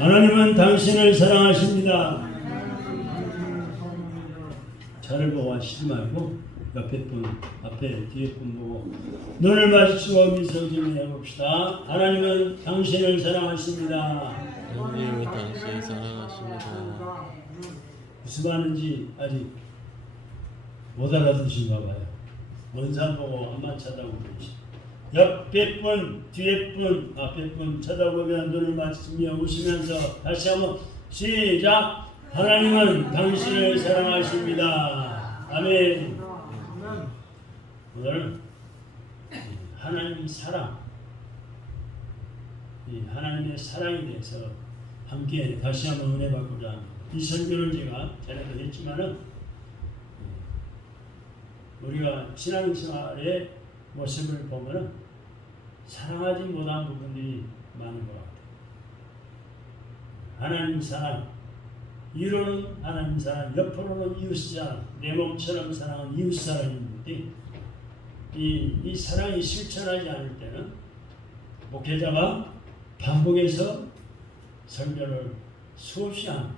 하나님은 당신을 사랑하십니다. 저를 보고 하시지 말고 옆에 분, 앞에 뒤에 분 보고 눈을 마주치고 미소 좀 해봅시다. 하나님은 당신을 사랑하십니다. 하나님은 당신을 사랑하십니다. 무슨 말인지 아직 못 알아듣으신가 봐요. 원산 보고 한번 쳐다보고 계시. 옆에 분, 뒤에 분, 앞에 분 쳐다보면 눈을 맞추며 웃으면서 다시 한번 시작. 하나님은 당신을 사랑하십니다. 아멘. 오늘 하나님 사랑, 이 하나님의 사랑에 대해서 함께 다시 한번 은혜 받고자 합니다. 이 설교를 제가 전에도 했지만은 우리가 신앙생활의 모습을 보면은 사랑하지 못한 부분들이 많은 것 같아요. 하나님 사랑, 이로는 하나님 사랑, 옆으로는 이웃 사랑, 내 몸처럼 사랑은 이웃 사랑인데 이 사랑이 실천하지 않을 때는 목회자가 반복해서 설교를 수없이 합니다.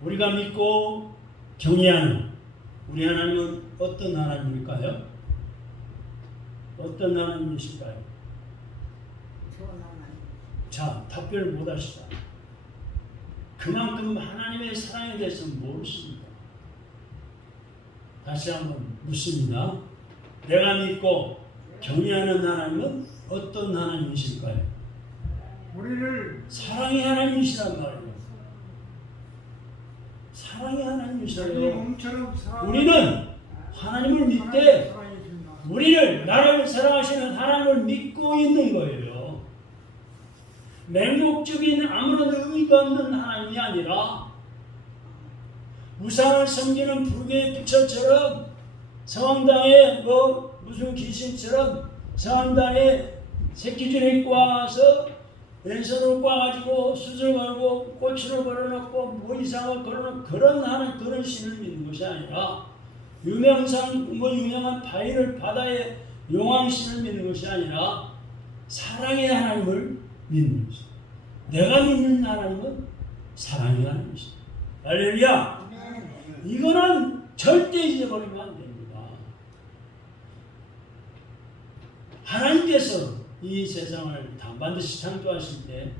우리가 믿고 경외하는 우리 하나님은 어떤 하나님일까요? 어떤 하나님이실까요? 자, 답변을 못하시다. 그만큼 하나님의 사랑에 대해서 모르십니다. 다시 한번 묻습니다. 내가 믿고 경외하는 하나님은 어떤 하나님이실까요? 우리를 사랑의 하나님이시란 말이에요. 사랑의 하나님이시라요. 우리는 하나님을 믿되 우리를 나를 사랑하시는 하나님을 믿고 있는 거예요. 맹목적인 아무런 의미가 없는 하나님이 아니라 우상을 섬기는 불교의 부처처럼 성당에 무슨 귀신처럼 성당에 새끼줄에 꽈서 왼손을 꽈가지고 숯을 걸고 꼬치를 걸어놓고 뭐 이상을 걸어놓은 그런 하는 그런 신을 믿는 것이 아니라 유명한 바위를 바다에 용왕신을 믿는 것이 아니라 사랑의 하나님을 믿는 것입니다. 내가 믿는 하나님은 사랑의 하나님이십니다. 할렐루야! 이거는 절대 잊어버리면 안 됩니다. 하나님께서 이 세상을 다 반드시 창조하실 때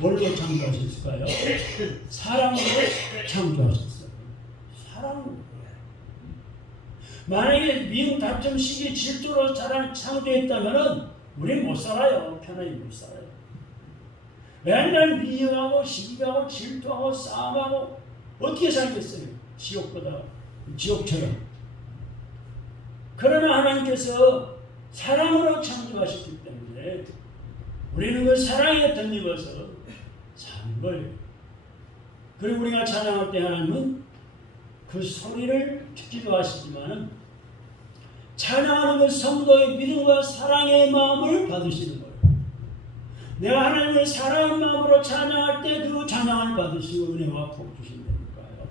뭘로 창조하셨을까요? 사랑으로 창조하셨어요. 사랑으로. 만약에 미움, 다툼, 시기, 질투로 창조했다면 우리는 못 살아요. 편하게 못 살아요. 맨날 미움하고 시기하고 질투하고 싸움하고 어떻게 살겠어요? 지옥처럼. 그러나 하나님께서 사랑으로 창조하셨기 때문에 우리는 그 사랑에 덧입어서 사는 거예요. 그리고 우리가 찬양할 때 하나님은 그 소리를 듣기도 하시지만은 찬양하는 그 성도의 믿음과 사랑의 마음을 받으시는 거예요. 내가 하나님을 사랑하는 마음으로 찬양할 때 그 찬양을 받으시고 은혜와 복 주신다니까요.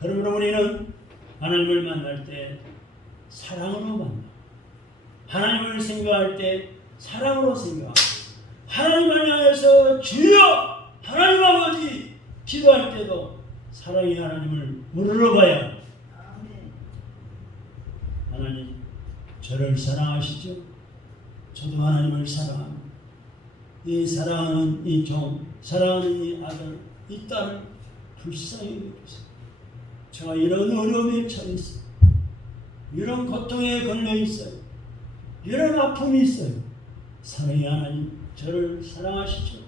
그러므로 우리는 하나님을 만날 때 사랑으로 만나. 하나님을 생각할 때 사랑으로 생각하고 하나님을 향해서 주여 하나님 아버지 기도할 때도 사랑의 하나님을 물어봐야 합니다. 하나님 저를 사랑하시죠? 저도 하나님을 사랑합니다. 이 사랑하는 이 종, 사랑하는 이 아들, 이 딸을 불쌍히 여기세요. 제가 이런 어려움에 처해 있어요. 이런 고통에 걸려 있어요. 이런 아픔이 있어요. 사랑의 하나님 저를 사랑하시죠.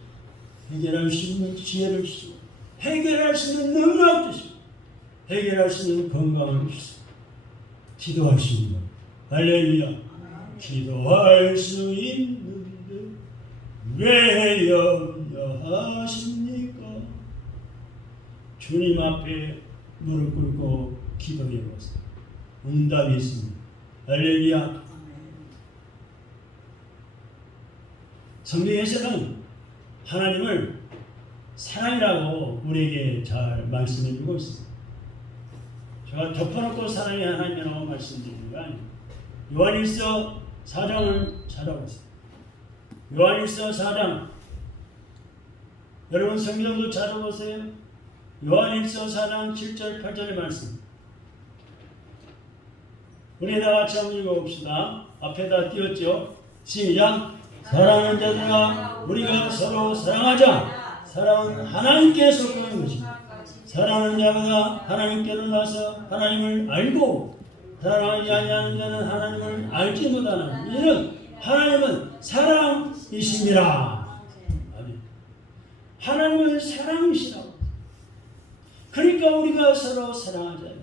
해결할 수 있는 지혜를 주시고 해결할 수 있는 능력 주시고 해결할 수 있는 건강을 주시고 기도할 수 있는 할렐루야. 기도할 수 있는데 왜 염려하십니까? 주님 앞에 무릎 꿇고 기도해 보세요. 응답이 있습니다. 할렐루야. 성경에서는 하나님을 사랑이라고 우리에게 잘 말씀해 주고 있습니다. 제가 덮어놓고 사랑의 하나님이라고 말씀드리는 거 아니에요. 요한일서 4장을 찾아보세요. 요한일서 4장 여러분 성경도 찾아보세요. 요한일서 4장 7절 8절의 말씀. 우리 다 같이 한번 읽어봅시다. 앞에다 띄웠죠. 시작. 사랑하는 자들아 우리가 서로 사랑하자. 사랑은 하나님께 속하는 것입니다. 사랑하는 자마다 하나님께로 나서 하나님을 알고 사랑하지 아니하는 자는 하나님을 알지 못하는 이는 하나님은 사랑이십니다. 아멘. 하나님은 사랑이시라고. 그러니까 우리가 서로 사랑하자요.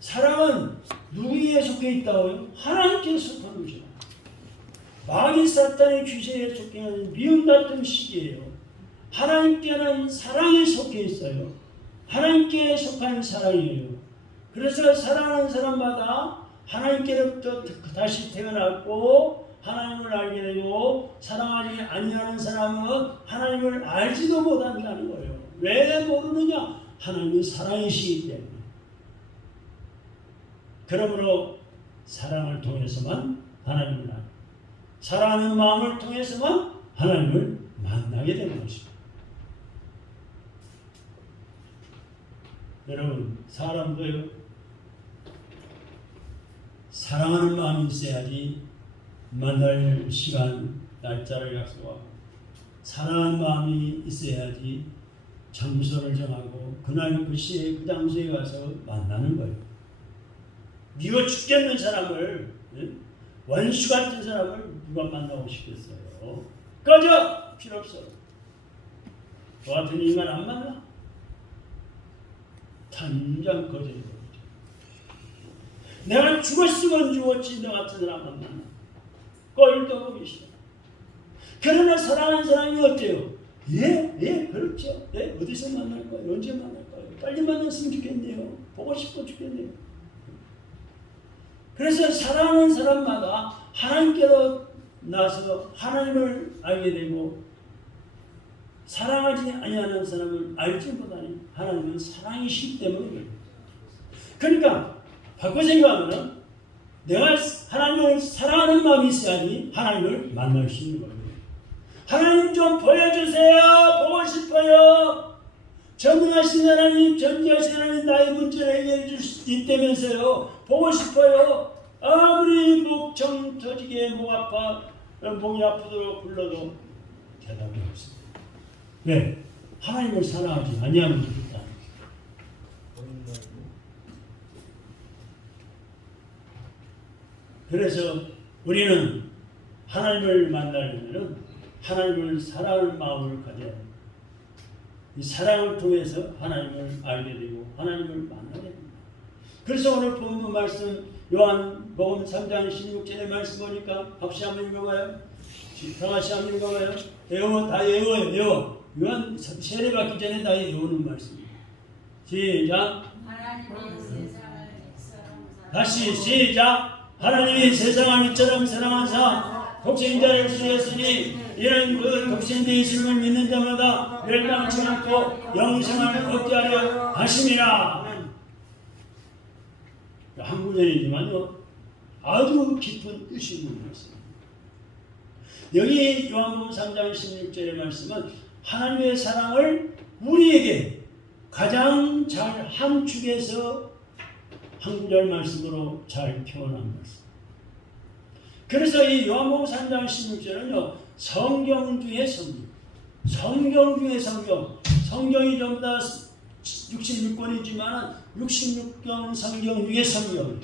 사랑은 누구에게 속해 있다고요? 하나님께 속한 것이다. 마귀 사탄의 귀세에 속해 있는 미움 같은 시기예요. 하나님께는 사랑이 속해 있어요. 하나님께 속한 사랑이에요. 그래서 사랑하는 사람마다 하나님께로부터 다시 태어났고 하나님을 알게 되고 사랑하지 아니하는 사람은 하나님을 알지도 못한다는 거예요. 왜 모르느냐? 하나님은 사랑이시기 때문에. 그러므로 사랑을 통해서만 하나님을 알고 사랑하는 마음을 통해서만 하나님을 만나게 되는 것입니다. 여러분 사람도요 사랑하는 마음이 있어야지 만날 시간 날짜를 약속하고 사랑하는 마음이 있어야지 장소를 정하고 그날 그 시에 그 장소에 가서 만나는 거예요. 미워 죽겠는 사람을 원수 같은 사람을 누가 만나고 싶겠어요? 꺼져! 필요 없어. 저 같은 인간 안 만나? 당장 거절해. 내가 죽었으면 죽었지 너 같은 사람 만나. 꼴도 보기 싫어. 그러나 사랑하는 사람이 어때요? 예, 그렇죠. 예, 어디서 만날 거예요? 언제 만날 거예요? 빨리 만났으면 좋겠네요. 보고 싶고 죽겠네요. 그래서 사랑하는 사람마다 하나님께로 나서 하나님을 알게 되고 사랑하지 아니하는 사람을 알지 못하니 하나님은 사랑이시기 때문에 그래요. 그러니까 바꿔 생각하면 내가 하나님을 사랑하는 마음이 있어야지 하나님을 만날 수 있는 거예요. 하나님 좀 보여주세요. 보고 싶어요. 전능하신 하나님, 전지하신 하나님 나의 문제를 해결해 줄 수 있다면서요. 보고 싶어요. 아무리 목청 터지게 목이 아프도록 불러도 대답이 없습니다. 왜? 하나님을 사랑하지 아니하면 되겠다. 그래서 우리는 하나님을 만나려면 하나님을 사랑하는 마음을 가져야 합니다. 이 사랑을 통해서 하나님을 알게 되고 하나님을 만나게 됩니다. 그래서 오늘 본문 말씀 요한복음 3장 16절의 말씀 보니까 같이 한번 읽어봐요. 다 같이 한번 읽어봐요. 다 외워요. 요한 세례 받기 전에 다 외우는 말씀입니다. 시작. 다시 시작. 하나님이 세상을 이처럼 사랑하사 독생자를 주셨으니 이는 그 독생자의 이름을 믿는 자마다 멸망치 않고 영생을 얻게 하려 하심이라. 한 구절이지만요 아주 깊은 뜻이 있는 말씀입니다. 여기 요한복음 3장 16절의 말씀은 하나님의 사랑을 우리에게 가장 잘 함축해서 한 구절 말씀으로 잘 표현한 말씀. 그래서 이 요한복음 3장 16절은요 성경 중에 성경 중에 성경이 전부 다 66권이지만 66권 성경 중에 성경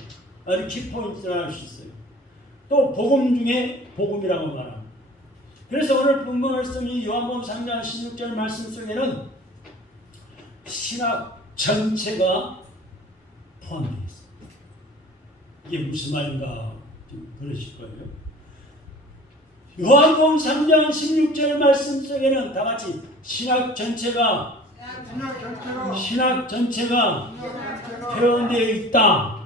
아주 키포인트를 알 수 있어요. 또 복음 중에 복음이라고 말합니다. 그래서 오늘 본문 말씀이 요한복음 3장 16절 말씀 속에는 신학 전체가 포함되어 있습니다. 이게 무슨 말인가 그러실 거예요. 요한복음 3장 16절 말씀 속에는 다 같이 신학 전체가 표현되어 있다.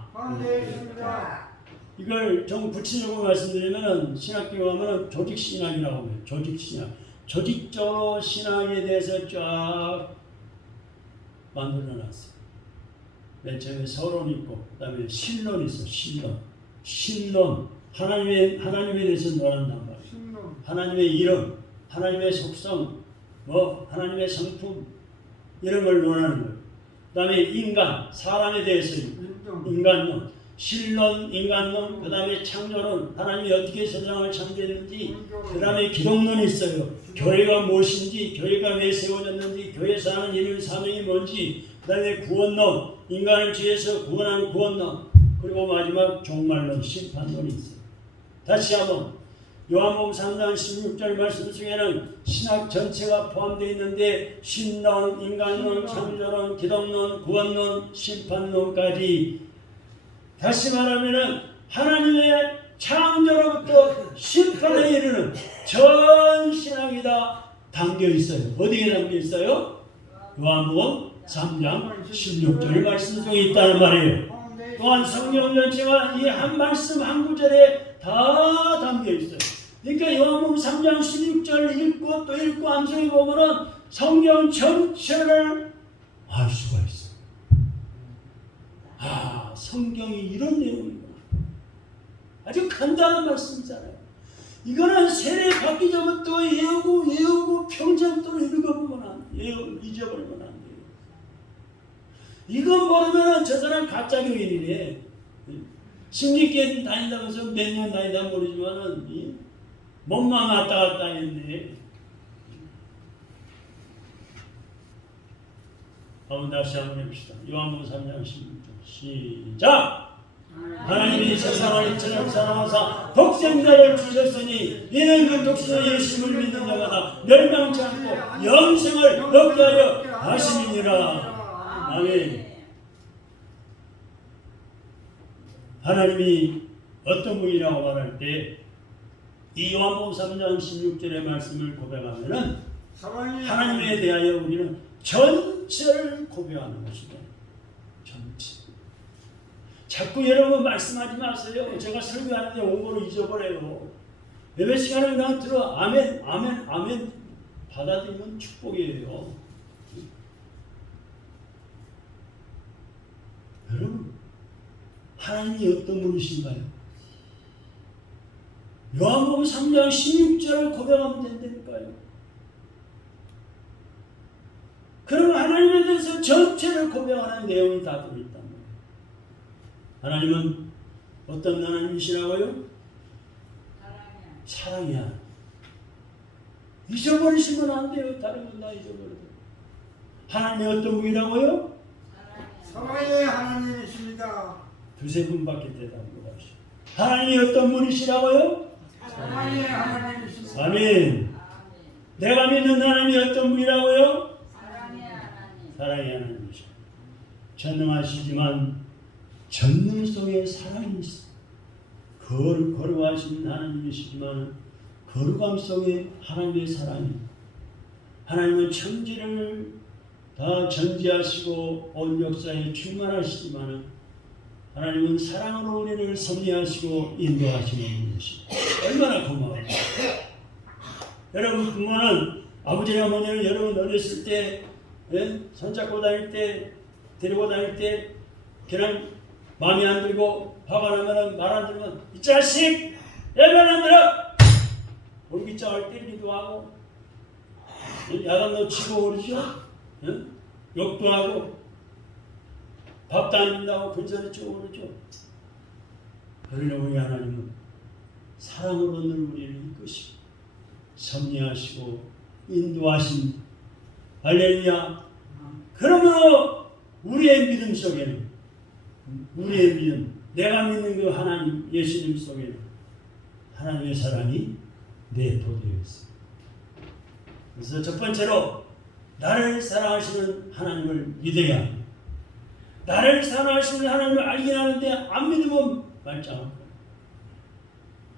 이걸 좀 구체적으로 말씀드리면 신학교에 가면 조직신학이라고 해요. 조직신학. 조직적으로 신학에 대해서 쫙 만들어놨어요. 맨 처음에 서론 있고 그 다음에 신론 있어. 신론. 하나님에 대해서 논한단 말이에요. 하나님의 이름, 하나님의 속성, 뭐 하나님의 성품 이런 걸 논하는 거예요. 그 다음에 인간, 사람에 대해서 인간론, 신론, 인간론, 그 다음에 창조론, 하나님이 어떻게 세상을 창조했는지, 그 다음에 기독론이 있어요. 교회가 무엇인지, 교회가 왜 세워졌는지, 교회에서 하는 일의 사명이 뭔지, 그 다음에 구원론, 인간을 죄에서 구원하는 구원론, 그리고 마지막 종말론, 심판론이 있어요. 다시 한번 요한복음 3장 16절 말씀 중에는 신학 전체가 포함되어 있는데 신론, 인간론, 창조론, 기독론, 구원론, 심판론까지, 다시 말하면 하나님의 창조로부터 심판에 이르는 전 신학이 다 담겨 있어요. 어디에 담겨 있어요? 요한복음 3장 16절 말씀 중에 있다는 말이에요. 또한 성경 전체가 이 한 말씀 한 구절에 다 담겨 있어요. 그러니까 요한복음 3장 16절 읽고 또 읽고 암송해 보면은 성경 전체를 알 수가 있어요. 아, 성경이 이런 내용이구나. 아주 간단한 말씀이잖아요. 이거는 세례 받기 전부터 외우고 평생 동안 읽어보면 안 돼요. 잊어버리면 안 돼요. 이건 모르면 저 사람 가짜 교인이래. 신기교회 다닌다면서 몇 년 다니다 모르지만은 몸만 왔다 갔다 했네. 한번 다시 한번 해봅시다. 요한복음 3장 16절 시작! 하나님이 세상을 이처럼 사랑하사 독생자를 주셨으니 이는 그 독생 예수를 믿는 자마다 멸망치 않고 영생을 얻게 하려 하심이니라. 아멘. 하나님이 어떤 분이라고 말할 때 이 요한복음 3장 16절의 말씀을 고백하면은 하나님에 대하여 우리는 전체를 고백하는 것이다. 전체. 자꾸 여러분 말씀하지 마세요. 제가 설교하는데 원고를 잊어버려요. 예배 시간에 그냥 들어 아멘, 아멘, 아멘 받아들이면 축복이에요. 여러분, 하나님이 어떤 분이신가요? 요한복음 3장 16절을 고백하면 된다니까요. 그러면 하나님에 대해서 전체를 고백하는 내용이 다 들어있단 말이에요. 하나님은 어떤 하나님이시라고요? 사랑이야. 잊어버리시면 안 돼요. 다른 건 다 잊어버려요. 하나님이 어떤 분이라고요? 사랑의 하나님이십니다. 두세 분밖에 대답 못하시죠. 하나님이 어떤 분이시라고요? 사랑의 하나님이십니다. 아멘. 내가 믿는 하나님이 어떤 분이라고요? 사랑의 하나님이시죠. 전능하시지만 전능 속에 사랑이 있어. 거룩하신 하나님이시지만 거룩함 속에 하나님의 사랑이. 하나님은 천지를 다 전지하시고 온 역사에 충만하시지만 하나님은 사랑으로 우리를 섭리하시고 인도하시는 분이시죠. 얼마나 고마워요. 여러분 부모는 아버지나 어머니는 여러분 어렸을 때 손잡고 다닐 때 데리고 다닐 때 그냥 마음에 안 들고 화가 나면 말 안 들으면 이 자식 예배 안 들어 볼기장을 때리기도 하고 야단 놓치고 그러죠. 욕도 하고 밥도 안 준다고 근절을 치고 그러죠. 그러나 우리 하나님은 사랑으로 늘 우리를 이끄시고 섭리하시고 인도하신 할렐루야. 그러므로 우리의 믿음 속에는 우리의 믿음, 내가 믿는 그 하나님 예수님 속에는 하나님의 사랑이 내포되어 있습니다. 그래서 첫 번째로 나를 사랑하시는 하나님을 믿어야 합니다. 나를 사랑하시는 하나님을 알긴 하는데 안 믿으면 말짱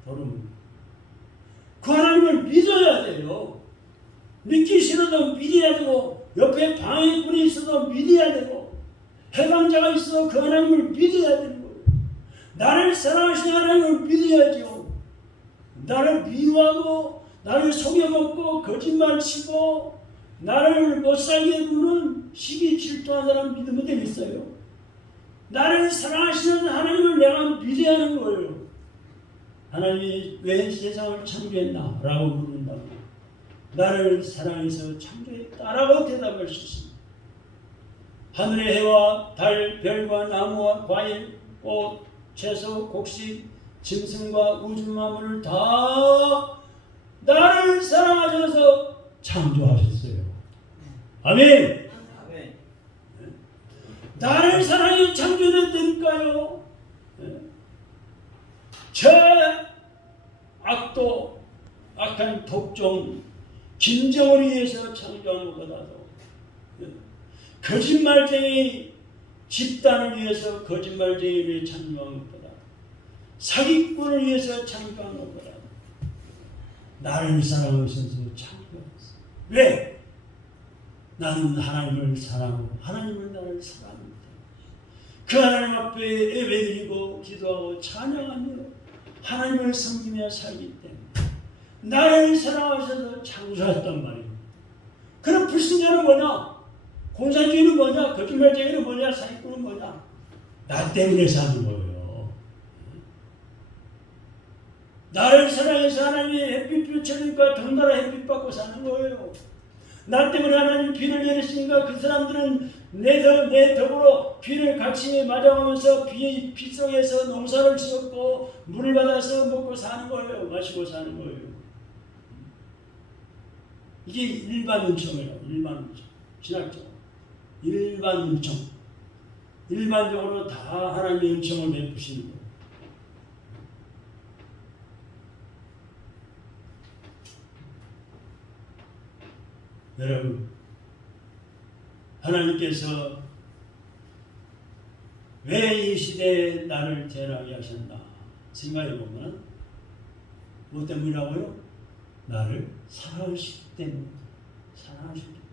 도름. 그 하나님을 믿어야 돼요. 믿기 싫어도 믿어야 되고 옆에 방해꾼이 있어도 믿어야 되고 해방자가 있어도 그 하나님을 믿어야 되는 거예요. 나를 사랑하시는 하나님을 믿어야죠. 나를 미워하고 나를 속여먹고 거짓말치고 나를 못살게 구는 시기 질투하는 사람 믿으면 되겠어요? 나를 사랑하시는 하나님을 내가 믿어야 하는 거예요. 하나님이 왜 세상을 창조했나? 라고 묻는다고. 나를 사랑해서 창조했다라고 대답할 수 있습니다. 하늘의 해와 달, 별과 나무와 과일, 꽃, 채소, 곡식, 짐승과 우주 만물을 다 나를 사랑하셔서 창조하셨어요. 아멘. 나를 사랑해 창조했다니까요. 저 악도 악한 독종 김정을 위해서 창조한 것보다도 거짓말쟁이 집단을 위해서 거짓말쟁이를 창조한 것보다 사기꾼을 위해서 창조한 것보다 나를 사랑하셔서 창조했어. 왜? 나는 하나님을 사랑하고 하나님은 나를 사랑합니다. 그 하나님 앞에 예배드리고 기도하고 찬양하며 하나님을 섬기며 살기 때문에 나를 사랑하셔서 창조하셨단 말이에요. 그럼 불신자는 뭐냐? 공산주의는 뭐냐? 거짓말쟁이는 뭐냐? 사기꾼은 뭐냐? 나 때문에 사는 거예요. 나를 사랑해서 하나님이 햇빛 비춰주니까 덩달아 햇빛 받고 사는 거예요. 나 때문에 하나님 비를 내리시니까 그 사람들은 내 덕으로 비를 같이 맞아가면서 비 속에서 농사를 지었고 물을 받아서 먹고 사는 거예요. 마시고 사는 거예요. 이게 일반 은총이에요. 일반 은총. 신학적으로. 일반 은총. 일반적으로 다 하나님의 은총을 베푸시는 거예요. 여러분, 하나님께서 왜 이 시대에 나를 태어나게 하셨나 생각해보면 뭐 때문이라고요? 나를 사랑하시기 때문에. 사랑하시기 때문에.